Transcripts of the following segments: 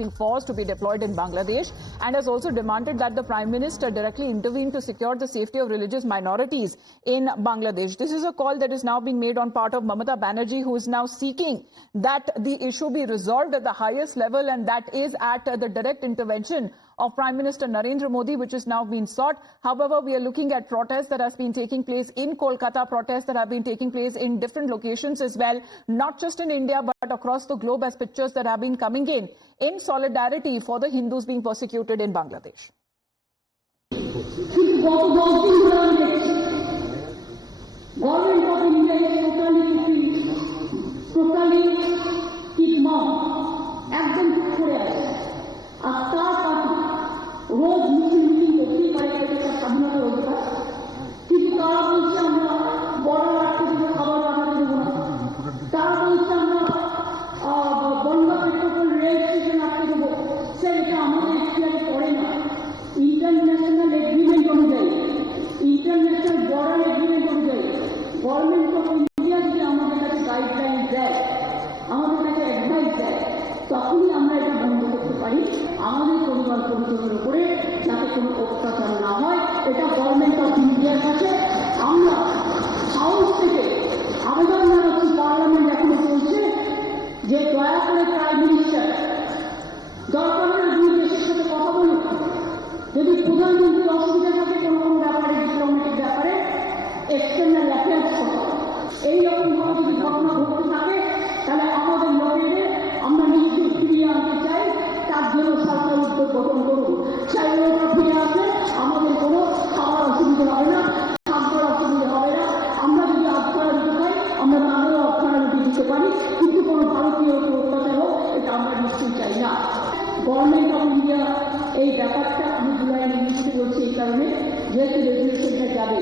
peacekeeping force to be deployed in Bangladesh, and has also demanded that the Prime Minister directly intervene to secure the safety of religious minorities in Bangladesh. This is a call that is now being made on part of Mamata Banerjee, who is now seeking that the issue be resolved at the highest level, and that is at the direct intervention of Prime Minister Narendra Modi, which is now being sought. However, we are looking at protests that have been taking place in Kolkata, protests that have been taking place in different locations as well, not just in India, but across the globe, as pictures that have been coming in solidarity for the Hindus being persecuted in Bangladesh. Government of India is totally একদম করে আছে আর তার party রোজ মিছিল করতেই পারে এটা স্বাধীনতা অধিকার কিন্তু তারা বলছে আমরা বড় থেকে খাবার বানাতে দেবো না তারা বলছে আমরা বন্যা পেট্রোল রেল স্টেশন আটকে দেবো সেটা আমাদের এখতিয়ারে পড়ে না ইন্টারন্যাশনাল এগ্রিমেন্ট অনুযায়ী ইন্টারন্যাশনাল বর্ডার এগ্রিমেন্ট অনুযায়ী গভর্নমেন্ট অফ ইন্ডিয়া যদি আমাদের কাছে গাইডলাইন দেয় আমাদের কাছে অ্যাডভাইস দেয় তখনই আমরা এটা বন্ধ করতে পারি আমাদের পরিবার পরিজনের উপরে যাতে কোনো অত্যাচার না হয় এটা গভর্নমেন্ট অফ ইন্ডিয়ার কাছে আমরা হাউস থেকে আবেদন জানাচ্ছি পার্লামেন্ট এখনো চলছে যে দয়া করে প্রাইম মিনিস্টার দরকার হলে দুই দেশের সাথে কথা বলুন যদি প্রধানমন্ত্রীর অসুবিধা থাকে কোনো ব্যাপারে ডিপ্লোম্যাটিক ব্যাপারে এক্সটার্নাল অ্যাফেয়ার্স কথা এইরকম ভাবে যদি ঘটনা ঘটতে থাকে তাহলে আমাদের লোকেদের আমরা নিশ্চয়ই ফিরিয়ে আনতে চাই তার জন্য সরকার উদ্যোগ গঠন করুন চাই ওরা ফিরে আসে আমাদের কোনো খাওয়ার অসুবিধা হবে না খাদ্যের অসুবিধা হবে না আমরা যদি আবহাওয়া দিতে চাই আমরা তাদেরও আবহাওয়া দিতে পারি কিন্তু কোনো ভারতীয় অত্যাচার হোক এটা আমরা নিশ্চয়ই চাই না গভর্নমেন্ট অফ ইন্ডিয়া এই ব্যাপারটা আমি জুলাই নিশ্চয় বলছি এই কারণে যেহেতু রেজুলেশনটা যাবে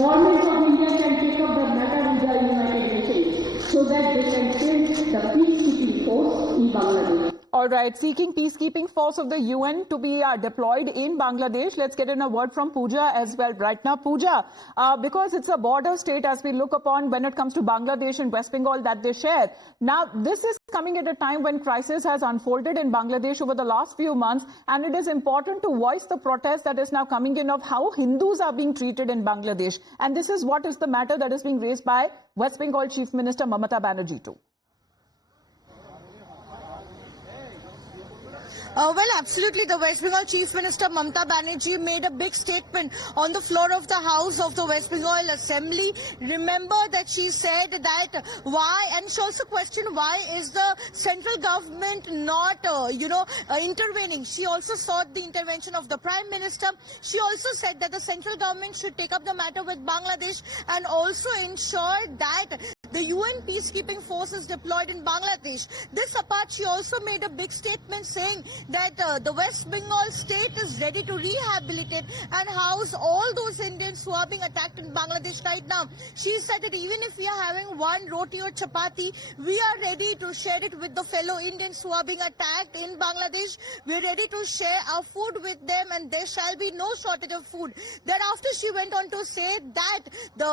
government of India can take up the matter with the United Nations so that they can send the peacekeeping force in Bangladesh. All right, seeking peacekeeping force of the UN to be deployed in Bangladesh. Let's get in a word from Pooja as well right now. Pooja, because it's a border state as we look upon when it comes to Bangladesh and West Bengal that they share. Now, this is coming at a time when crisis has unfolded in Bangladesh over the last few months, and it is important to voice the protest that is now coming in of how Hindus are being treated in Bangladesh. And this is what is the matter that is being raised by West Bengal Chief Minister Mamata Banerjee too. Well, absolutely. The West Bengal Chief Minister Mamata Banerjee made a big statement on the floor of the House of the West Bengal Assembly. Remember that she said that why, and she also questioned why is the central government not, intervening. She also sought the intervention of the Prime Minister. She also said that the central government should take up the matter with Bangladesh and also ensure that the UN peacekeeping force is deployed in Bangladesh. This apart, she also made a big statement saying that the West Bengal state is ready to rehabilitate and house all those Indians who are being attacked in Bangladesh right now. She said that even if we are having one roti or chapati, we are ready to share it with the fellow Indians who are being attacked in Bangladesh. We are ready to share our food with them and there shall be no shortage of food. Thereafter, she went on to say that the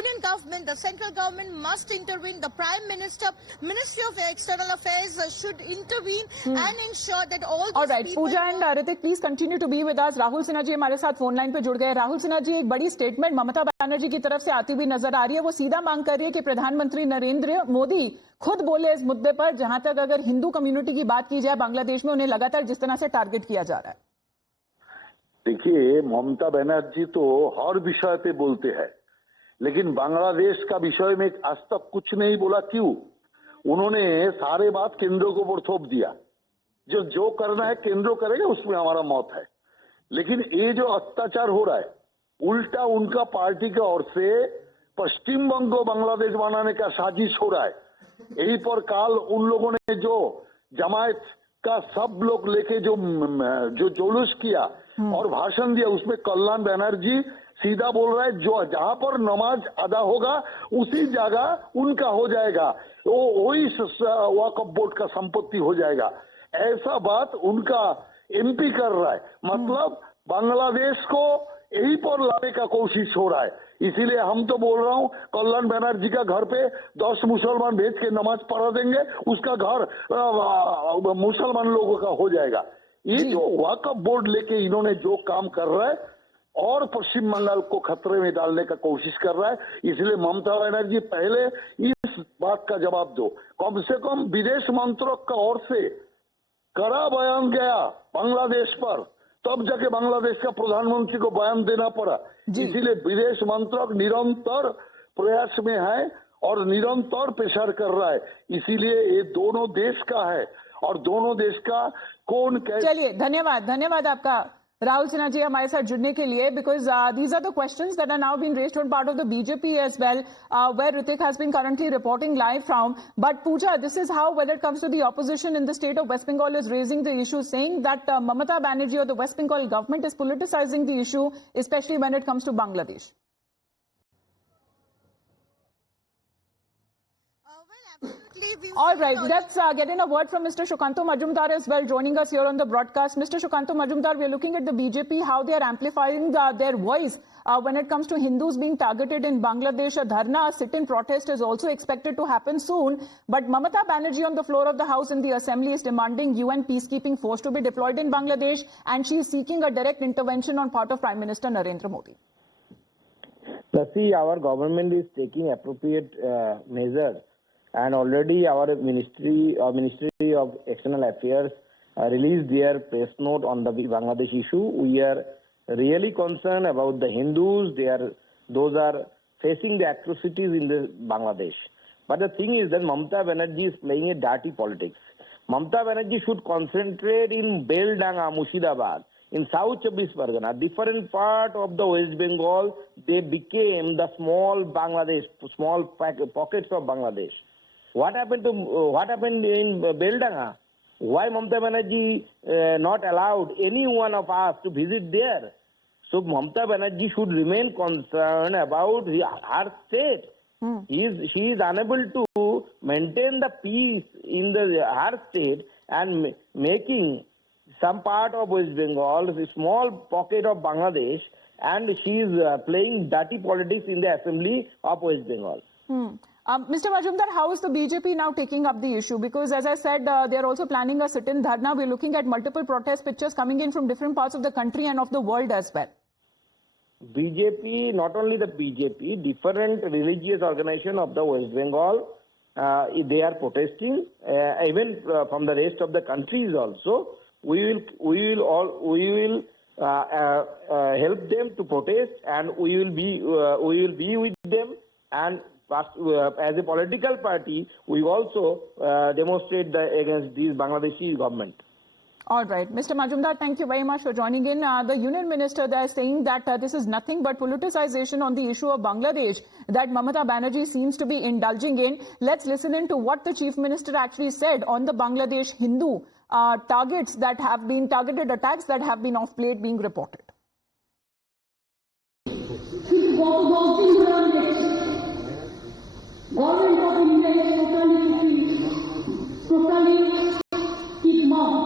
union government, the central government must intervene. The Prime Minister, Ministry of External Affairs should intervene and ensure that all right, Pooja and Ritik, please continue to be with us. Rahul Sinha जी हमारे साथ phone line पे जुड़ गए. राहुल सिन्हा जी, एक बड़ी statement Mamata Banerjee की तरफ से आती हुई नजर आ रही है. वो सीधा मांग कर रही है कि प्रधानमंत्री नरेंद्र मोदी खुद बोले इस मुद्दे पर, जहां तक अगर हिंदू कम्युनिटी की बात की जाए बांग्लादेश में, उन्हें लगातार जिस तरह से टारगेट किया जा रहा है. देखिए, ममता बनर्जी तो हर विषय पे बोलते हैं, लेकिन बांग्लादेश का विषय में आज तक कुछ नहीं बोला. क्यों? उन्होंने सारे बात केंद्र को ऊपर थोप दिया. जो करना है केंद्र करेगा, उसमें हमारा मत है. लेकिन ये जो अत्याचार हो रहा है, उल्टा उनका पार्टी की ओर से पश्चिम बंग बांग्लादेश बनाने का साजिश हो रहा है. यही पर काल उन लोगों ने जो जमायत का सब लोग लेके जो जुलूस किया और भाषण दिया, उसमें कल्याण बनर्जी सीधा बोल रहा है जो जहां पर नमाज अदा होगा उसी जगह उनका हो जाएगा, वो वही वक्फ बोर्ड का संपत्ति हो जाएगा. ऐसा बात उनका एमपी कर रहा है. मतलब बांग्लादेश को यही पर लाने का कोशिश हो रहा है। इसीलिए हम तो बोल रहा हूं कल्याण बनर्जी का घर पे 10 मुसलमान भेज के नमाज पढ़ा देंगे, उसका घर मुसलमान लोगों का हो जाएगा। ये जो वक्फ बोर्ड लेके इन्होंने जो काम कर रहा है और पश्चिम बंगाल को खतरे में डालने का कोशिश कर रहा है, इसलिए ममता बनर्जी पहले इस बात का जवाब दो। कम से कम विदेश मंत्रालय का ओर से कड़ा बयान गया बांग्लादेश पर, तब जाके बांग्लादेश का प्रधानमंत्री को बयान देना पड़ा। इसीलिए विदेश मंत्रालय निरंतर प्रयास में है और निरंतर प्रेशर कर रहा है। इसीलिए ये दोनों देश का है और दोनों देश का कौन कैसे। चलिए, धन्यवाद आपका राहुल सिन्हा जी हमारे साथ जुड़ने के लिए, because these are the questions that are now being raised on part of the BJP as well, where Ritik has been currently reporting live from. But Pooja, this is how, when it comes to the opposition in the state of West Bengal, is raising the issue, saying that Mamata Banerjee or the West Bengal government is politicizing the issue, especially when it comes to Bangladesh. All right, let's get in a word from Mr. Shukanto Majumdar as well, joining us here on the broadcast. Mr. Shukanto Majumdar, we are looking at the BJP, how they are amplifying their voice when it comes to Hindus being targeted in Bangladesh. A dharna, a sit-in protest is also expected to happen soon. But Mamata Banerjee on the floor of the House in the Assembly is demanding UN peacekeeping force to be deployed in Bangladesh, and she is seeking a direct intervention on part of Prime Minister Narendra Modi. See, our government is taking appropriate measures. And already our Ministry of External Affairs released their press note on the Bangladesh issue. We are really concerned about the Hindus. Those are facing the atrocities in the Bangladesh. But the thing is that Mamata Banerjee is playing a dirty politics. Mamata Banerjee should concentrate in Beldanga, Murshidabad, in South Chabis Pargana, different part of the West Bengal. They became the small Bangladesh, small pockets of Bangladesh. What happened in Beldanga? Why Mamata Banerjee not allowed any one of us to visit there? So Mamata Banerjee should remain concerned about her state. She is unable to maintain the peace in her state and making some part of West Bengal a small pocket of Bangladesh, and she is playing dirty politics in the Assembly of West Bengal. Mr. Majumdar, how is the BJP now taking up the issue? Because as I said, they are also planning a sit-in dharna. We're looking at multiple protest pictures coming in from different parts of the country and of the world as well. BJP, not only the BJP, different religious organizations of the West Bengal, they are protesting. Even from the rest of the countries also, we will help them to protest, and we will be with them. And as a political party, we also demonstrate against this Bangladeshi government. All right. Mr. Majumdar, thank you very much for joining in. The Union Minister there saying that this is nothing but politicization on the issue of Bangladesh that Mamata Banerjee seems to be indulging in. Let's listen in to what the Chief Minister actually said on the Bangladesh Hindu targeted attacks that have been of late being reported. Government of India is totally ignored,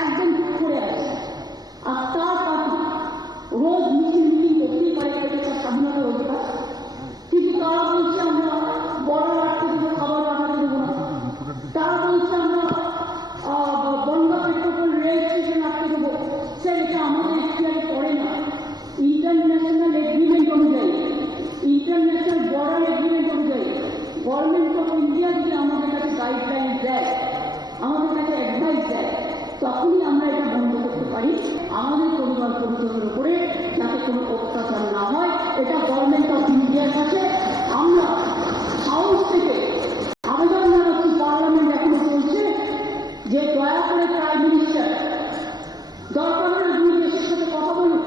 একদম করে আছে। আর তার party রোজ মিছিল করতেই পারে, এটা স্বাধীনতার অধিকার। কিন্তু তারা বলছে আমরা বড় রাখতে দেবো, খাবার বানাতে দেবো না। তারা বলছে আমরা বনগা পেট্রোল রেল স্টেশন রাখতে দেবো। স্যার, এটা আমাদের ইতিহাসে পড়ে না। ইন্টারন্যাশনাল এগ্রিমেন্ট অনুযায়ী, ইন্টারন্যাশনাল বর্ডার এগ্রিমেন্ট অনুযায়ী গভর্নমেন্ট অফ ইন্ডিয়া যদি আমাদের কাছে গাইডলাইন দেয়, আমাদের কাছে অ্যাডভাইস দেয়, তখনই আমরা এটা বন্ধ করতে পারি। আমাদের পরিবার পরিজনের উপরে যাতে কোনো অত্যাচার না হয়, এটা গভর্নমেন্ট অফ ইন্ডিয়ার কাছে আমরা হাউস থেকে আবেদন জানাচ্ছি। পার্লামেন্ট এখনো চলছে যে দয়া করে প্রাইম মিনিস্টার দরকার হলে দুই দেশের সাথে কথা বলুন।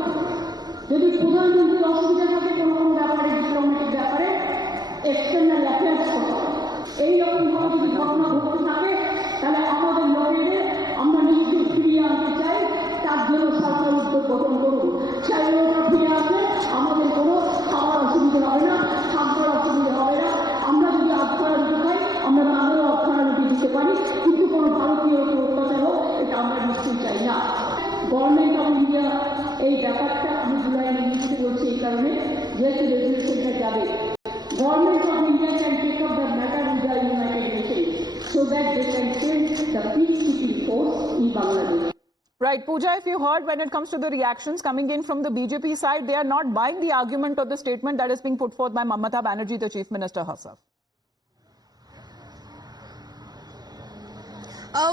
যদি প্রধানমন্ত্রীর অসুবিধা থাকে কোনো ব্যাপারে, ডিপ্লোম্যাটিক ব্যাপারে, এক্সটার্নাল অ্যাফেয়ার্স কথা, এইরকম ভাবে যদি ঘটনা ঘটতে থাকে, তাহলে আমাদের লড়াইয়ে আমরা নিশ্চয়ই ফিরিয়ে আনতে চাই। তার জন্য সরকার উদ্যোগ গঠন করুন। চাইলেওটা ফিরে আসে, আমাদের কোনো খাওয়ার অসুবিধা হবে না, থাকবার অসুবিধা হবে না। আমরা যদি আধখানা দিতে পাই, আমরা তাদেরও আধখানা রুটি দিতে পারি, কিন্তু কোনো ভারতীয় অত্যাচার হোক, এটা আমরা নিশ্চয়ই চাই না। গভর্নমেন্ট অফ ইন্ডিয়া এই ব্যাপারটা আমি জুলাই যেহেতু রেজলিউশনটা যাবে, government of India can take up the matter with the United Nations so that they can change the peacekeeping force in Bangladesh. Right, Pooja, if you heard when it comes to the reactions coming in from the BJP side, they are not buying the argument or the statement that is being put forth by Mamata Banerjee, the Chief Minister herself.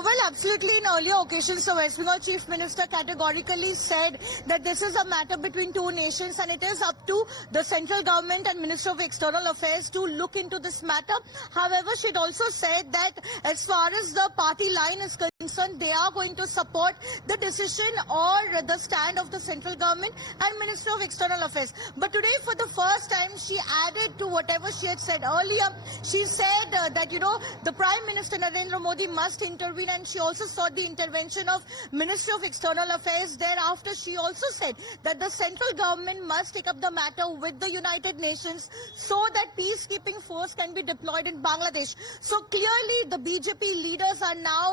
Well, absolutely. In earlier occasions, the West Bengal Chief Minister categorically said that this is a matter between two nations and it is up to the central government and Minister of External Affairs to look into this matter. However, she had also said that as far as the party line is concerned, they are going to support the decision or the stand of the central government and Minister of External Affairs. But today, for the first time, she added to whatever she had said earlier. She said that, you know, the Prime Minister Narendra Modi must intervene, and she also sought the intervention of Ministry of External Affairs. Thereafter, she also said that the central government must take up the matter with the United Nations so that peacekeeping force can be deployed in Bangladesh. So clearly, the BJP leaders are now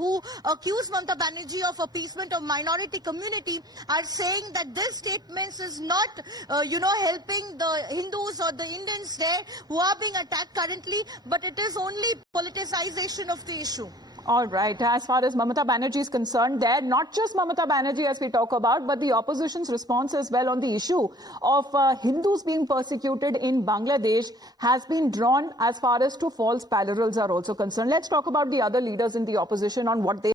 who accuse Mamata Banerjee of appeasement of minority community are saying that this statement is not, helping the Hindus or the Indians there who are being attacked currently, but it is only politicization of the issue. All right. As far as Mamata Banerjee is concerned, there, not just Mamata Banerjee as we talk about, but the opposition's response as well on the issue of Hindus being persecuted in Bangladesh has been drawn as far as to false parallels are also concerned. Let's talk about the other leaders in the opposition on what they